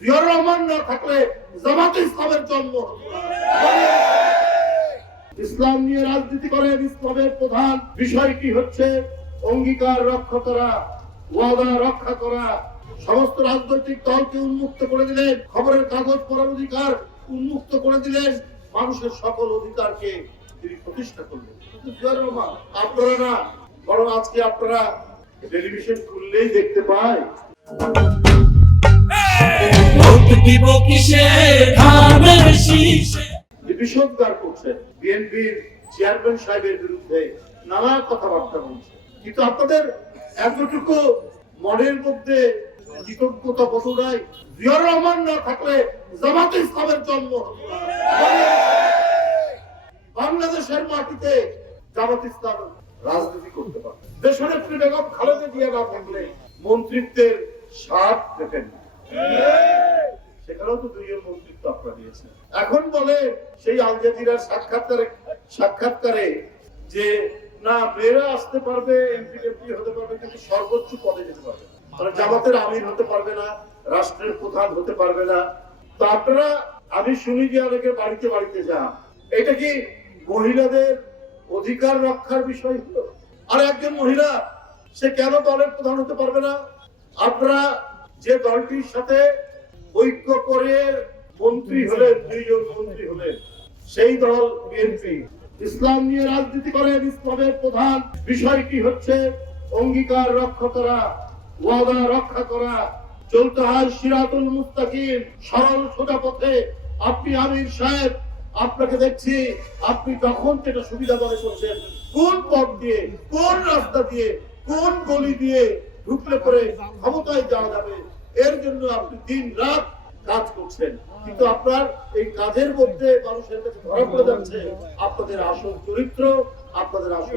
জিয়াউর রহমান না থাকলে জামাতে ইসলামের জন্ম হতো না। ইসলাম নিয়ে রাজনীতি করেন, ইসলামের প্রধান বিষয়টি হচ্ছে অঙ্গীকার রক্ষা করা, ওয়াদা রক্ষা করা। সমস্ত রাজনৈতিক দলকে উন্মুক্ত করে দিলেন, খবরের কাগজ পড়ার অধিকার উন্মুক্ত করে দিলেন, মানুষের সকল অধিকারকে তিনি প্রতিষ্ঠা করলেন। জিয়াউর রহমান আপনারা না, বরং আজকে আপনারা টেলিভিশন খুললেই দেখতে পায় বিষোদ্গার করছেন, বিএনপির চেয়ারম্যান সাহেবের বিরুদ্ধে নানা কথাবার্তা বলছে। কিন্তু আপনাদের এতটুকু মনের মধ্যে কৃতজ্ঞতা বোধ নাই, জিয়াউর রহমান না থাকলে জামাতে ইসলামের জন্ম হতো না। বাংলাদেশের মাটিতে জামাত ইসলাম রাজনীতি করতে পারে। দেশনেত্রী বেগম খালেদা জিয়া না থাকলে মন্ত্রিত্বের স্বাদ দেখেন না, সেখানেও তো দুইজন মন্ত্রিত্ব আপনারা দিয়েছেন। এখন বলে সেই আল জাজিরার সাক্ষাৎকারে যে না, মেয়েরা আসতে পারবে, এমপি হতে পারবে, কিন্তু সর্বোচ্চ পদে যেতে পারবে না, মানে জামাতের আমির হতে পারবে না, রাষ্ট্রের প্রধান হতে পারবে না। তো আপনারা, আমি শুনি যে অনেকে বাড়িতে বাড়িতে যান, এটা কি মহিলাদের অধিকার রক্ষার বিষয় হলো? আর একজন মহিলা সে কেন দলের প্রধান হতে পারবে না? আপনারা যে দলটির সাথে ঐক্য করে মন্ত্রী হলেন, দুইজন মন্ত্রী হলেন, সেই দল বিএনপি। ইসলাম নিয়ে রাজনীতি করেন, ইসলামের প্রধান বিষয়টি হচ্ছে অঙ্গীকার রক্ষা করা, ওয়াদা রক্ষা করা। চলতে হয় সিরাতুল মুস্তাকিম, সরল সোজা পথে। আপনি আমির সাহেব, আপনাকে দেখছি আপনি যখন যেটা সুবিধা মনে করছেন, কোন পথ দিয়ে, কোন রাস্তা দিয়ে, কোন গলি দিয়ে ঢুকলে পরে ক্ষমতায় যাওয়া যাবে, এর জন্য আপনি দিন রাত কাজ করছেন। কিন্তু আপনার এই কাজের মধ্যে মানুষের কাছে ধরা পড়ে যাচ্ছে আপনাদের আসল চরিত্র, আপনাদের আসল